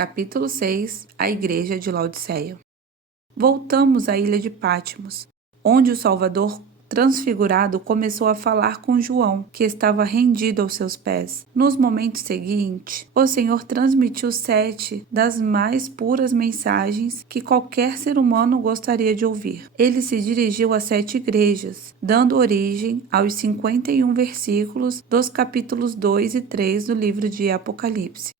Capítulo 6. A Igreja de Laodiceia. Voltamos à ilha de Patmos, onde o Salvador transfigurado começou a falar com João, que estava rendido aos seus pés. Nos momentos seguintes, o Senhor transmitiu 7 das mais puras mensagens que qualquer ser humano gostaria de ouvir. Ele se dirigiu a 7 igrejas, dando origem aos 51 versículos dos capítulos 2 e 3 do livro de Apocalipse.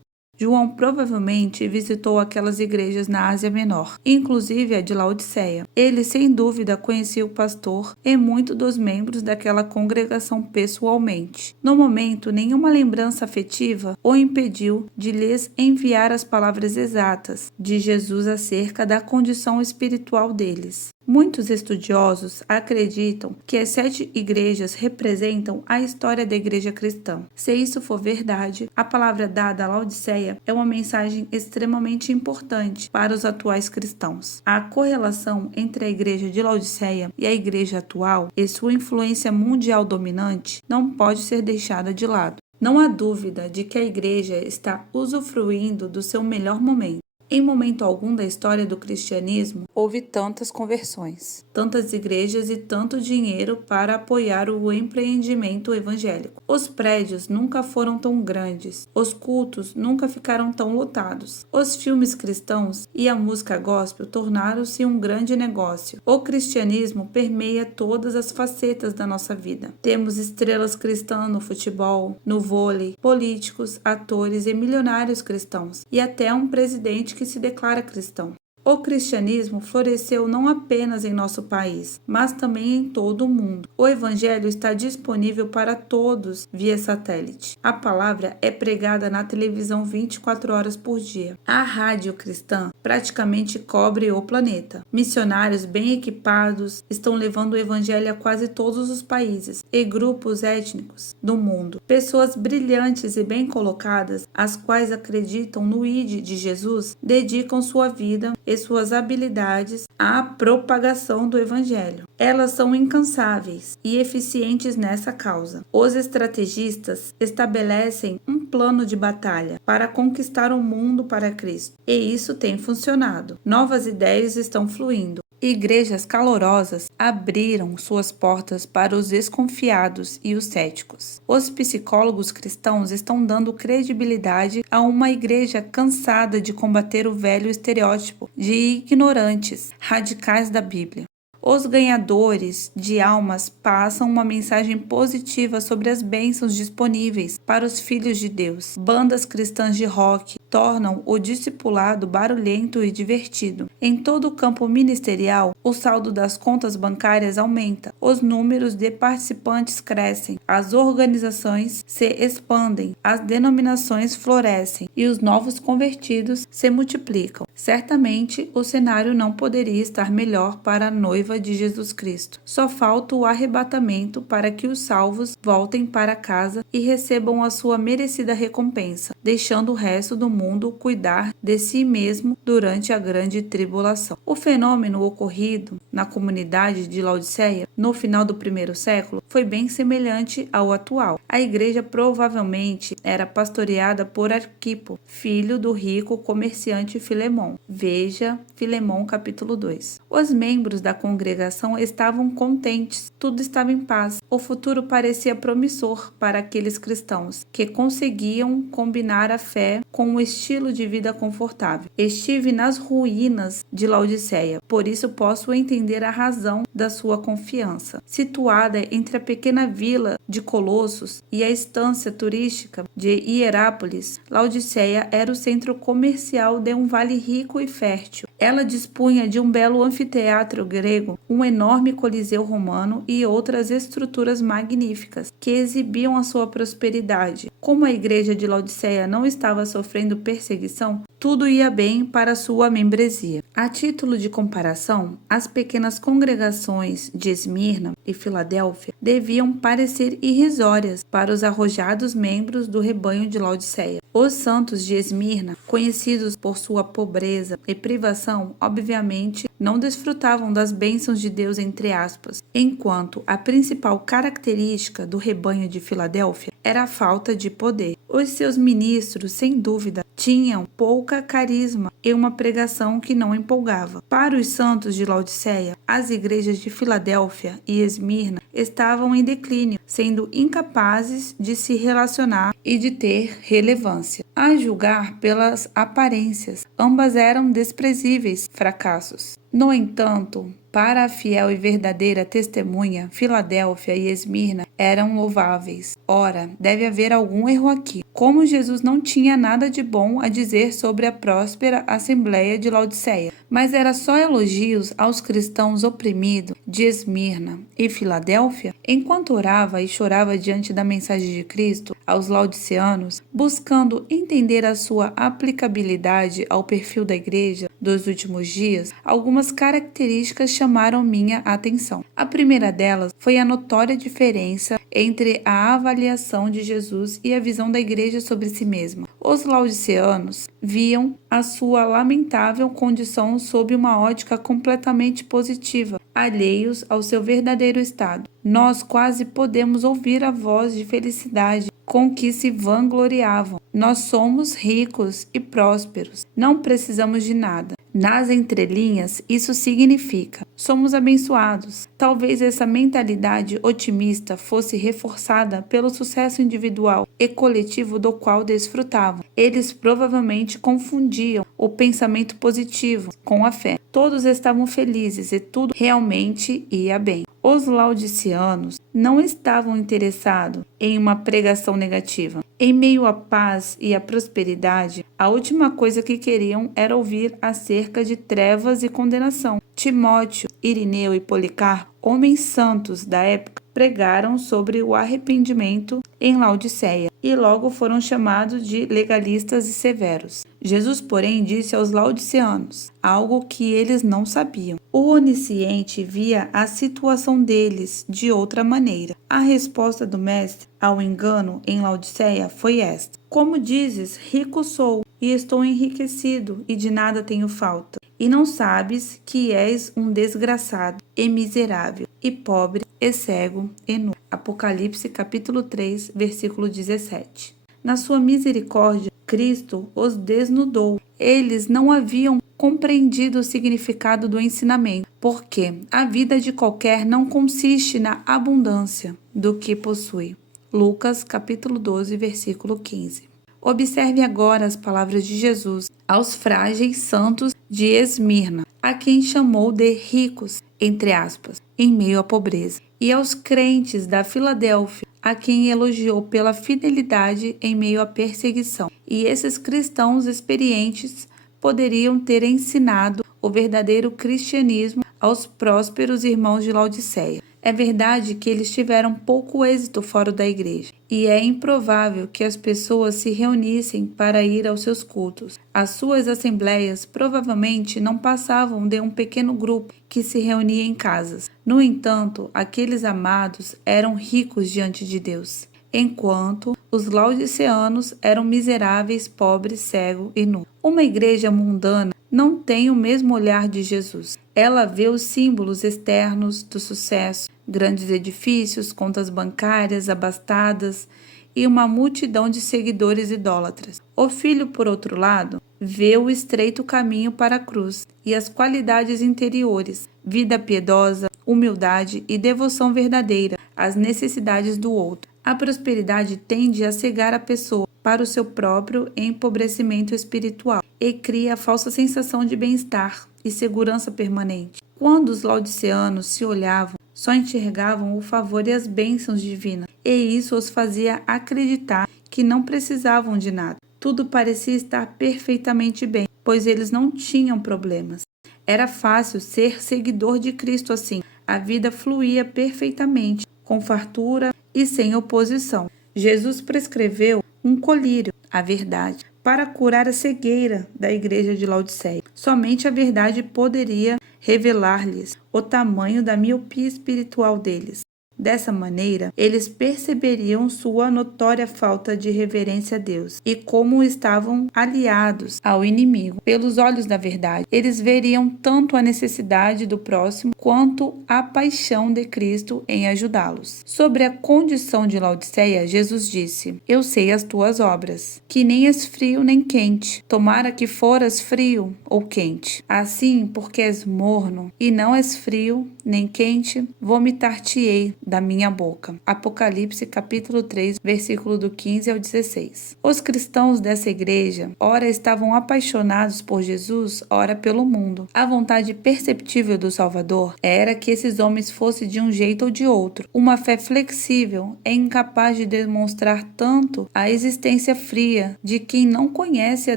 João provavelmente visitou aquelas igrejas na Ásia Menor, inclusive a de Laodiceia. Ele, sem dúvida, conhecia o pastor e muitos dos membros daquela congregação pessoalmente. No momento, nenhuma lembrança afetiva o impediu de lhes enviar as palavras exatas de Jesus acerca da condição espiritual deles. Muitos estudiosos acreditam que as 7 igrejas representam a história da igreja cristã. Se isso for verdade, a palavra dada a Laodiceia é uma mensagem extremamente importante para os atuais cristãos. A correlação entre a igreja de Laodiceia e a igreja atual e sua influência mundial dominante não pode ser deixada de lado. Não há dúvida de que a igreja está usufruindo do seu melhor momento. Em momento algum da história do cristianismo, houve tantas conversões, tantas igrejas e tanto dinheiro para apoiar o empreendimento evangélico. Os prédios nunca foram tão grandes, os cultos nunca ficaram tão lotados. Os filmes cristãos e a música gospel tornaram-se um grande negócio. O cristianismo permeia todas as facetas da nossa vida. Temos estrelas cristãs no futebol, no vôlei, políticos, atores e milionários cristãos, e até um presidente que se declara cristão. O cristianismo floresceu não apenas em nosso país, mas também em todo o mundo. O evangelho está disponível para todos via satélite. A palavra é pregada na televisão 24 horas por dia. A rádio cristã praticamente cobre o planeta. Missionários bem equipados estão levando o evangelho a quase todos os países e grupos étnicos do mundo. Pessoas brilhantes e bem colocadas, as quais acreditam no ID de Jesus, dedicam sua vida e suas habilidades à propagação do Evangelho. Elas são incansáveis e eficientes nessa causa. Os estrategistas estabelecem um plano de batalha para conquistar o mundo para Cristo, e isso tem funcionado. Novas ideias estão fluindo. Igrejas calorosas abriram suas portas para os desconfiados e os céticos. Os psicólogos cristãos estão dando credibilidade a uma igreja cansada de combater o velho estereótipo de ignorantes radicais da Bíblia. Os ganhadores de almas passam uma mensagem positiva sobre as bênçãos disponíveis para os filhos de Deus. Bandas cristãs de rock tornam o discipulado barulhento e divertido. Em todo o campo ministerial, o saldo das contas bancárias aumenta, os números de participantes crescem, as organizações se expandem, as denominações florescem e os novos convertidos se multiplicam. Certamente, o cenário não poderia estar melhor para a noiva de Jesus Cristo. Só falta o arrebatamento para que os salvos voltem para casa e recebam a sua merecida recompensa, deixando o resto do mundo cuidar de si mesmo durante a grande tribulação. O fenômeno ocorrido na comunidade de Laodiceia no final do primeiro século foi bem semelhante ao atual. A igreja provavelmente era pastoreada por Arquipo, filho do rico comerciante Filemon. Veja Filemon capítulo 2. Os membros da congregação estavam contentes, tudo estava em paz. O futuro parecia promissor para aqueles cristãos que conseguiam combinar a fé com um estilo de vida confortável. Estive nas ruínas de Laodiceia, por isso posso entender a razão da sua confiança. Situada entre a pequena vila de Colossos e a estância turística de Hierápolis, Laodiceia era o centro comercial de um vale rico e fértil. Ela dispunha de um belo anfiteatro grego, um enorme coliseu romano e outras estruturas magníficas que exibiam a sua prosperidade. Como a igreja de Laodiceia não estava sofrendo perseguição, tudo ia bem para sua membresia. A título de comparação, as pequenas congregações de Esmirna e Filadélfia deviam parecer irrisórias para os arrojados membros do rebanho de Laodiceia. Os santos de Esmirna, conhecidos por sua pobreza e privação, obviamente não desfrutavam das bênçãos de Deus entre aspas, enquanto a principal característica do rebanho de Filadélfia era a falta de poder. Os seus ministros, sem dúvida, tinham pouca carisma e uma pregação que não empolgava. Para os santos de Laodiceia, as igrejas de Filadélfia e Esmirna estavam em declínio, sendo incapazes de se relacionar e de ter relevância. A julgar pelas aparências, ambas eram desprezíveis fracassos. No entanto, para a fiel e verdadeira testemunha, Filadélfia e Esmirna eram louváveis. Ora, deve haver algum erro aqui. Como Jesus não tinha nada de bom a dizer sobre a próspera Assembleia de Laodiceia, mas era só elogios aos cristãos oprimidos de Esmirna e Filadélfia, enquanto orava e chorava diante da mensagem de Cristo aos laodiceanos, buscando entender a sua aplicabilidade ao perfil da igreja dos últimos dias, algumas características chamaram minha atenção. A primeira delas foi a notória diferença entre a avaliação de Jesus e a visão da igreja sobre si mesma. Os laodiceanos viam a sua lamentável condição sob uma ótica completamente positiva, alheios ao seu verdadeiro estado. Nós quase podemos ouvir a voz de felicidade com que se vangloriavam. Nós somos ricos e prósperos, não precisamos de nada. Nas entrelinhas, isso significa: somos abençoados. Talvez essa mentalidade otimista fosse reforçada pelo sucesso individual e coletivo do qual desfrutavam. Eles provavelmente confundiam o pensamento positivo com a fé. Todos estavam felizes e tudo realmente ia bem. Os laodiceanos não estavam interessados em uma pregação negativa. Em meio à paz e à prosperidade, a última coisa que queriam era ouvir acerca de trevas e condenação. Timóteo, Irineu e Policarpo, homens santos da época, pregaram sobre o arrependimento em Laodiceia e logo foram chamados de legalistas e severos. Jesus, porém, disse aos laodiceanos algo que eles não sabiam. O onisciente via a situação deles de outra maneira. A resposta do mestre ao engano em Laodiceia foi esta: como dizes, rico sou e estou enriquecido e de nada tenho falta. E não sabes que és um desgraçado e miserável, e pobre, e cego, e nu. Apocalipse capítulo 3, versículo 17. Na sua misericórdia, Cristo os desnudou. Eles não haviam compreendido o significado do ensinamento, porque a vida de qualquer não consiste na abundância do que possui. Lucas capítulo 12, versículo 15. Observe agora as palavras de Jesus aos frágeis santos de Esmirna, a quem chamou de ricos, entre aspas, em meio à pobreza, e aos crentes da Filadélfia, a quem elogiou pela fidelidade em meio à perseguição. E esses cristãos experientes poderiam ter ensinado o verdadeiro cristianismo aos prósperos irmãos de Laodiceia. É verdade que eles tiveram pouco êxito fora da igreja, e é improvável que as pessoas se reunissem para ir aos seus cultos. As suas assembleias provavelmente não passavam de um pequeno grupo que se reunia em casas. No entanto, aqueles amados eram ricos diante de Deus, enquanto os laodiceanos eram miseráveis, pobres, cegos e nus. Uma igreja mundana não tem o mesmo olhar de Jesus. Ela vê os símbolos externos do sucesso, grandes edifícios, contas bancárias abastadas e uma multidão de seguidores idólatras. O filho, por outro lado, vê o estreito caminho para a cruz e as qualidades interiores, vida piedosa, humildade e devoção verdadeira às necessidades do outro. A prosperidade tende a cegar a pessoa para o seu próprio empobrecimento espiritual e cria a falsa sensação de bem-estar e segurança permanente. Quando os laodiceanos se olhavam, só enxergavam o favor e as bênçãos divinas, e isso os fazia acreditar que não precisavam de nada. Tudo parecia estar perfeitamente bem, pois eles não tinham problemas. Era fácil ser seguidor de Cristo assim. A vida fluía perfeitamente, com fartura e sem oposição. Jesus prescreveu um colírio, a verdade, para curar a cegueira da igreja de Laodiceia. Somente a verdade poderia revelar-lhes o tamanho da miopia espiritual deles. Dessa maneira, eles perceberiam sua notória falta de reverência a Deus e como estavam aliados ao inimigo. Pelos olhos da verdade, eles veriam tanto a necessidade do próximo quanto a paixão de Cristo em ajudá-los. Sobre a condição de Laodiceia, Jesus disse: Eu sei as tuas obras, que nem és frio nem quente. Tomara que foras frio ou quente. Assim, porque és morno e não és frio nem quente, vomitar-te-ei da minha boca. Apocalipse capítulo 3, versículo do 15 ao 16. Os cristãos dessa igreja, ora estavam apaixonados por Jesus, ora pelo mundo. A vontade perceptível do Salvador era que esses homens fossem de um jeito ou de outro. Uma fé flexível é incapaz de demonstrar tanto a existência fria de quem não conhece a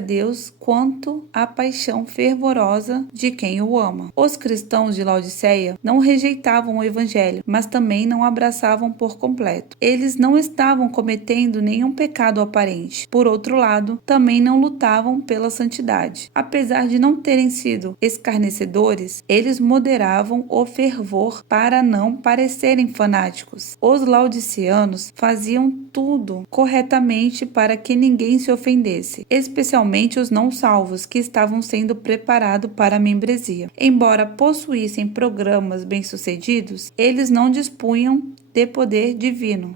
Deus quanto a paixão fervorosa de quem o ama. Os cristãos de Laodiceia não rejeitavam o evangelho, mas também não abraçavam por completo. Eles não estavam cometendo nenhum pecado aparente. Por outro lado, também não lutavam pela santidade. Apesar de não terem sido escarnecedores, eles moderavam o fervor para não parecerem fanáticos. Os laodiceanos faziam tudo corretamente para que ninguém se ofendesse, especialmente os não salvos que estavam sendo preparados para a membresia. Embora possuíssem programas bem-sucedidos, eles não dispunham de poder divino.